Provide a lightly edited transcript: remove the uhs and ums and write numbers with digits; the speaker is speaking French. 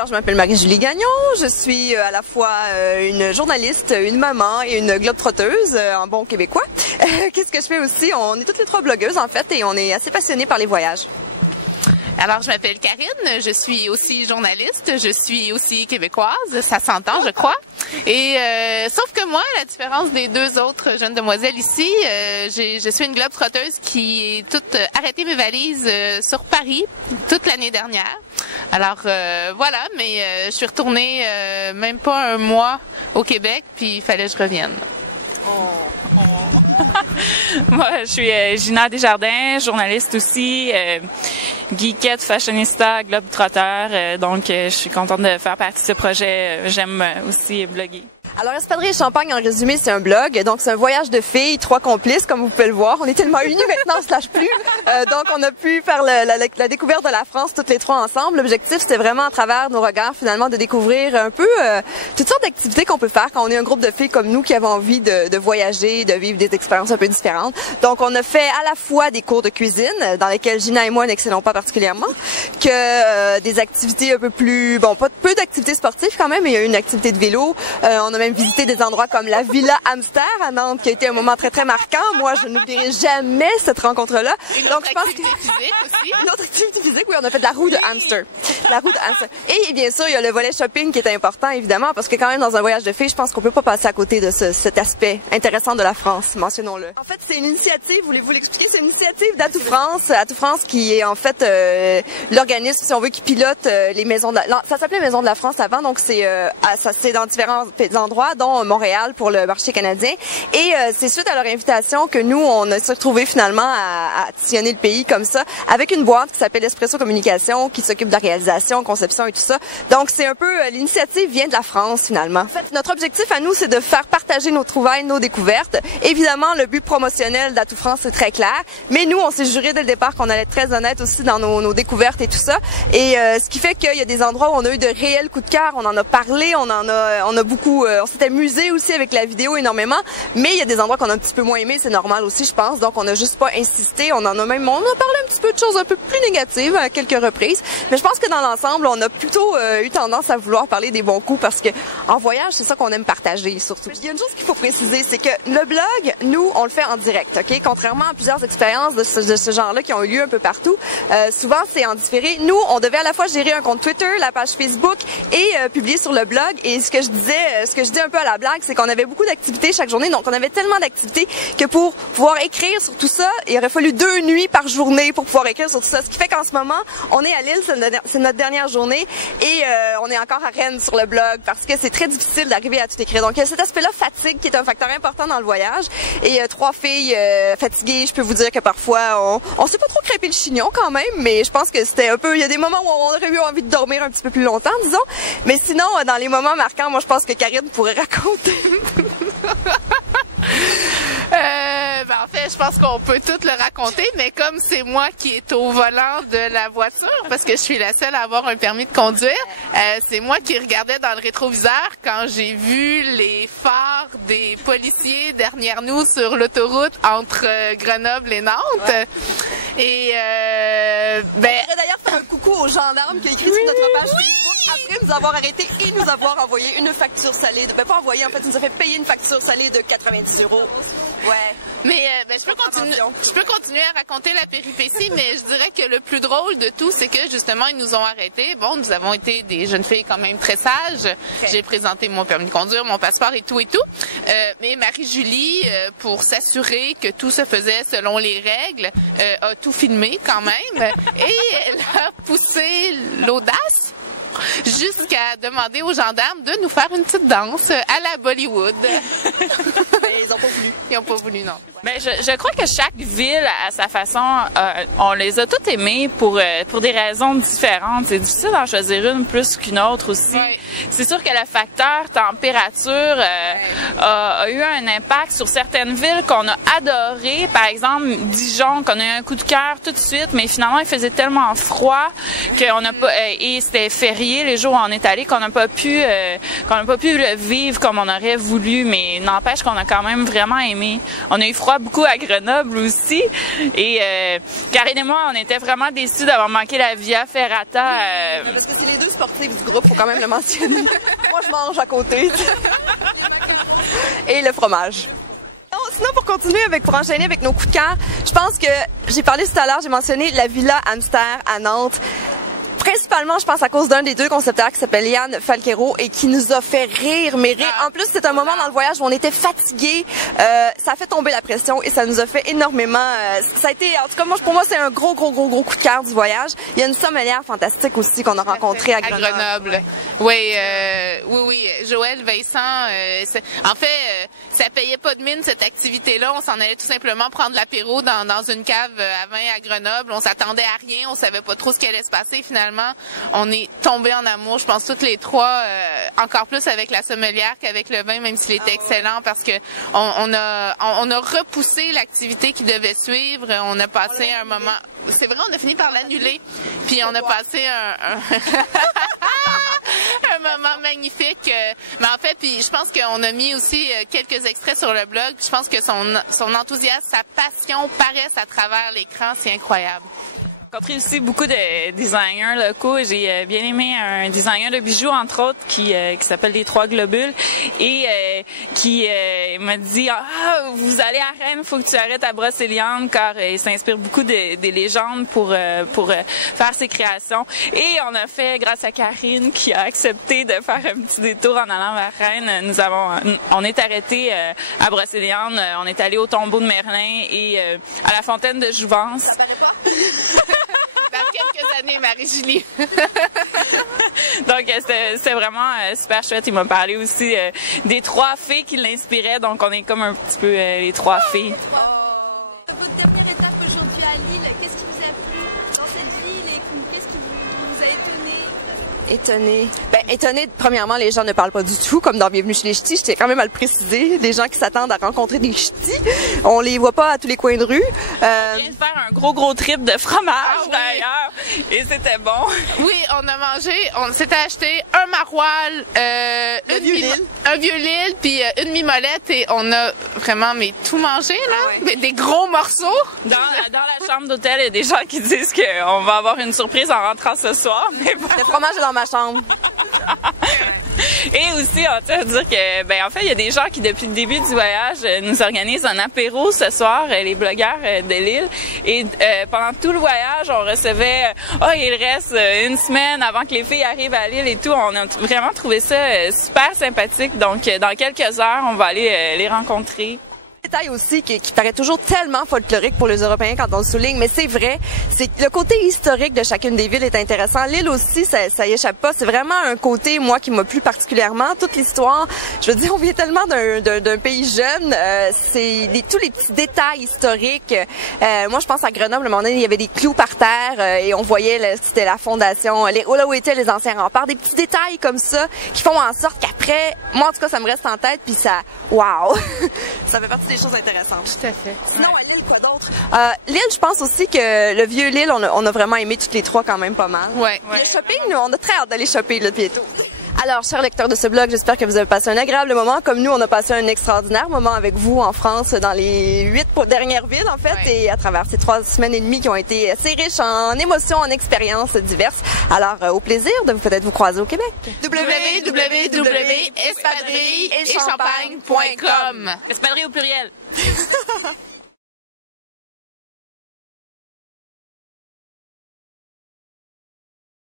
Alors, je m'appelle Marie-Julie Gagnon. Je suis à la fois une journaliste, une maman et une globe-trotteuse en bon québécois. Qu'est-ce que je fais aussi? On est toutes les trois blogueuses, en fait, et on est assez passionnées par les voyages. Alors, je m'appelle Karine, je suis aussi journaliste, je suis aussi québécoise, ça s'entend, je crois. Et sauf que moi, à la différence des deux autres jeunes demoiselles ici, je suis une globe-trotteuse qui est toute arrêté mes valises sur Paris toute l'année dernière. Alors voilà, mais je suis retournée même pas un mois au Québec, puis il fallait que je revienne. Moi, je suis Gina Desjardins, journaliste aussi, geekette, fashionista, globe-trotteur. Donc, je suis contente de faire partie de ce projet. J'aime aussi bloguer. Alors, Espadrilles et Champagne, en résumé, c'est un blog. Donc, c'est un voyage de filles, 3 complices, comme vous pouvez le voir. On est tellement unis maintenant, on se lâche plus. Donc, on a pu faire la découverte de la France toutes les 3 ensemble. L'objectif, c'était vraiment à travers nos regards, finalement, de découvrir un peu toutes sortes d'activités qu'on peut faire quand on est un groupe de filles comme nous qui avons envie de voyager, de vivre des expériences un peu différentes. Donc, on a fait à la fois des cours de cuisine, dans lesquels Gina et moi n'excellons pas particulièrement, que des activités un peu plus, bon, pas peu d'activités sportives quand même, mais il y a eu une activité de vélo. On a même visité des endroits comme la Villa Hamster à Nantes, qui a été un moment très, très marquant. Moi, je n'oublierai jamais cette rencontre-là. Donc, je pense que physique aussi. Une autre activité physique, oui, on a fait de la roue de hamster. La roue de hamster. Et bien sûr, il y a le volet shopping qui est important, évidemment, parce que quand même, dans un voyage de filles, je pense qu'on peut pas passer à côté de cet aspect intéressant de la France, mentionnons-le. En fait, c'est une initiative, voulez-vous l'expliquer? C'est une initiative d'Atout France. Atout France qui est en fait l'organisme, si on veut, qui pilote les maisons de la... Ça s'appelait Maison de la France avant, donc c'est dans différents endroits, dont Montréal pour le marché canadien. Et c'est suite à leur invitation que nous, on a se retrouvé finalement à sillonner le pays comme ça, avec une boîte qui s'appelle Espresso Communication, qui s'occupe de la réalisation, conception et tout ça. Donc, c'est un peu... l'initiative vient de la France, finalement. En fait, notre objectif à nous, c'est de faire partager nos trouvailles, nos découvertes. Évidemment, le but promotionnel d'Atout France, c'est très clair. Mais nous, on s'est juré dès le départ qu'on allait être très honnête aussi dans nos découvertes et tout ça. Et ce qui fait qu'il y a des endroits où on a eu de réels coups de cœur, on en a parlé, on a beaucoup... on s'est amusé aussi avec la vidéo énormément, mais il y a des endroits qu'on a un petit peu moins aimés, c'est normal aussi, je pense. Donc, on n'a juste pas insisté. On a parlé un petit peu de choses un peu plus négatives à quelques reprises. Mais je pense que dans l'ensemble, on a plutôt eu tendance à vouloir parler des bons coups parce que en voyage, c'est ça qu'on aime partager, surtout. Il y a une chose qu'il faut préciser, c'est que le blog, nous, on le fait en direct, OK? Contrairement à plusieurs expériences de ce genre-là qui ont eu lieu un peu partout, souvent, c'est en différé. Nous, on devait à la fois gérer un compte Twitter, la page Facebook et publier sur le blog. Et ce que je dis un peu à la blague, c'est qu'on avait beaucoup d'activités chaque journée. Donc, on avait tellement d'activités que pour pouvoir écrire sur tout ça, il aurait fallu 2 nuits par journée pour pouvoir écrire sur tout ça. Ce qui fait qu'en ce moment, on est à Lille, c'est notre dernière journée et on est encore à Rennes sur le blog parce que c'est très difficile d'arriver à tout écrire. Donc, il y a cet aspect-là, fatigue, qui est un facteur important dans le voyage. Et 3 filles fatiguées, je peux vous dire que parfois, on s'est pas trop crêpé le chignon quand même, mais je pense que c'était un peu... Il y a des moments où on aurait eu envie de dormir un petit peu plus longtemps, disons. Mais sinon, dans les moments marquants, moi, je pense que Karine pourrait raconter. En fait, je pense qu'on peut tout le raconter, mais comme c'est moi qui est au volant de la voiture, parce que je suis la seule à avoir un permis de conduire, c'est moi qui regardais dans le rétroviseur quand j'ai vu les phares des policiers derrière nous sur l'autoroute entre Grenoble et Nantes. Ouais. Et j'aimerais d'ailleurs faire un coucou aux gendarmes qui ont écrit sur notre page Facebook après nous avoir arrêtés et nous avoir envoyé une facture salée. Pas envoyé, en fait, nous a fait payer une facture salée de 90 €. Ouais. Mais je peux continuer à raconter la péripétie, mais je dirais que le plus drôle de tout, c'est que justement, ils nous ont arrêtés. Bon, nous avons été des jeunes filles quand même très sages. Okay. J'ai présenté mon permis de conduire, mon passeport et tout. Mais Marie-Julie, pour s'assurer que tout se faisait selon les règles, a tout filmé quand même. Et elle a poussé l'audace jusqu'à demander aux gendarmes de nous faire une petite danse à la Bollywood. Mais ils n'ont pas voulu. Ils n'ont pas voulu, non. Ben, je crois que chaque ville, à sa façon, on les a toutes aimées pour des raisons différentes. C'est difficile d'en choisir une plus qu'une autre aussi. Ouais. C'est sûr que le facteur température a eu un impact sur certaines villes qu'on a adorées. Par exemple, Dijon, qu'on a eu un coup de cœur tout de suite, mais finalement, il faisait tellement froid qu'on n'a pas... et c'était férié les jours où on est allé qu'on n'a pas pu le vivre comme on aurait voulu. Mais n'empêche qu'on a quand même vraiment aimé. aimé. On a eu froid beaucoup à Grenoble aussi. Et Karine et moi, on était vraiment déçus d'avoir manqué la Via Ferrata. Parce que c'est les deux sportifs du groupe, faut quand même le mentionner. Moi, je mange à côté. Et le fromage. Sinon, pour enchaîner avec nos coups de cœur, je pense que j'ai parlé tout à l'heure, j'ai mentionné la Villa Hamster à Nantes. Principalement, je pense à cause d'un des deux concepteurs qui s'appelle Yann Falquero et qui nous a fait rire, mais rire. En plus, c'est un moment dans le voyage où on était fatigués. Ça a fait tomber la pression et ça nous a fait énormément. Ça a été, en tout cas, pour moi, c'est un gros coup de cœur du voyage. Il y a une sommelière fantastique aussi qu'on a rencontrée à Grenoble. Oui, Joël Vincent. En fait, ça payait pas de mine cette activité-là. On s'en allait tout simplement prendre l'apéro dans une cave à vin à Grenoble. On s'attendait à rien, on savait pas trop ce qui allait se passer finalement. On est tombés en amour, je pense toutes les trois, encore plus avec la sommelière qu'avec le vin, même s'il était excellent, parce que on a repoussé l'activité qui devait suivre. On a passé un moment. C'est vrai, on a fini par l'annuler, puis on a passé un moment magnifique. Mais en fait, puis je pense qu'on a mis aussi quelques extraits sur le blog. Je pense que son enthousiasme, sa passion paraissent à travers l'écran, c'est incroyable. J'ai rencontré aussi beaucoup de designers locaux. J'ai bien aimé un designer de bijoux, entre autres, qui s'appelle Les Trois Globules et qui m'a dit « Ah, vous allez à Rennes, il faut que tu arrêtes à Brocéliande » car il s'inspire beaucoup des légendes pour faire ses créations. Et on a fait, grâce à Karine, qui a accepté de faire un petit détour en allant vers Rennes, on est arrêté à Brocéliande, on est allé au tombeau de Merlin et à la fontaine de Jouvence. Ça paraît pas? Dans quelques années, Marie-Julie. Donc, c'était vraiment super chouette. Il m'a parlé aussi des trois fées qui l'inspiraient. Donc, on est comme un petit peu les trois fées. Votre dernière étape aujourd'hui à Lille, qu'est-ce qui vous a plu dans cette ville et qu'est-ce qui vous a étonné? Étonné, premièrement, les gens ne parlent pas du tout, comme dans Bienvenue chez les Ch'tis. J'étais quand même à le préciser. Des gens qui s'attendent à rencontrer des ch'tis. On les voit pas à tous les coins de rue. On vient de faire un gros trip de fromage, d'ailleurs. Et c'était bon. Oui, on a mangé, on s'était acheté un maroilles, un vieux Lille, puis une mimolette et on a vraiment tout mangé, là. Ouais. Des gros morceaux. Dans la chambre d'hôtel, il y a des gens qui disent qu'on va avoir une surprise en rentrant ce soir. Mais bon. Le fromage est dans ma chambre. Et aussi, on tient à dire que, en fait, il y a des gens qui, depuis le début du voyage, nous organisent un apéro ce soir, les blogueurs de Lille. Et pendant tout le voyage, on recevait, il reste une semaine avant que les filles arrivent à Lille et tout. On a vraiment trouvé ça super sympathique. Donc, dans quelques heures, on va aller les rencontrer. Détail aussi qui paraît toujours tellement folklorique pour les Européens quand on le souligne, mais c'est vrai, c'est le côté historique de chacune des villes est intéressant. L'île aussi, ça y échappe pas. C'est vraiment un côté, moi, qui m'a plu particulièrement. Toute l'histoire, je veux dire, on vient tellement d'un pays jeune, c'est tous les petits détails historiques. Moi, je pense à Grenoble, à un moment donné, il y avait des clous par terre et on voyait, c'était la fondation, là où étaient les anciens remparts. Des petits détails comme ça qui font en sorte qu'après, moi, en tout cas, ça me reste en tête, puis ça, wow! Ça fait partie des choses intéressantes. Tout à fait. Sinon, à Lille, quoi d'autre? Lille, je pense aussi que le vieux Lille, on a vraiment aimé toutes les trois quand même pas mal. Ouais. Le shopping, nous, on a très hâte d'aller shopper là, bientôt. Alors, chers lecteurs de ce blog, j'espère que vous avez passé un agréable moment. Comme nous, on a passé un extraordinaire moment avec vous en France, dans les 8 dernières villes, en fait, et à travers ces 3 semaines et demie qui ont été assez riches en émotions, en expériences diverses. Alors, au plaisir de peut-être vous croiser au Québec. www.espadrilleetchampagne.com Espadrille au pluriel.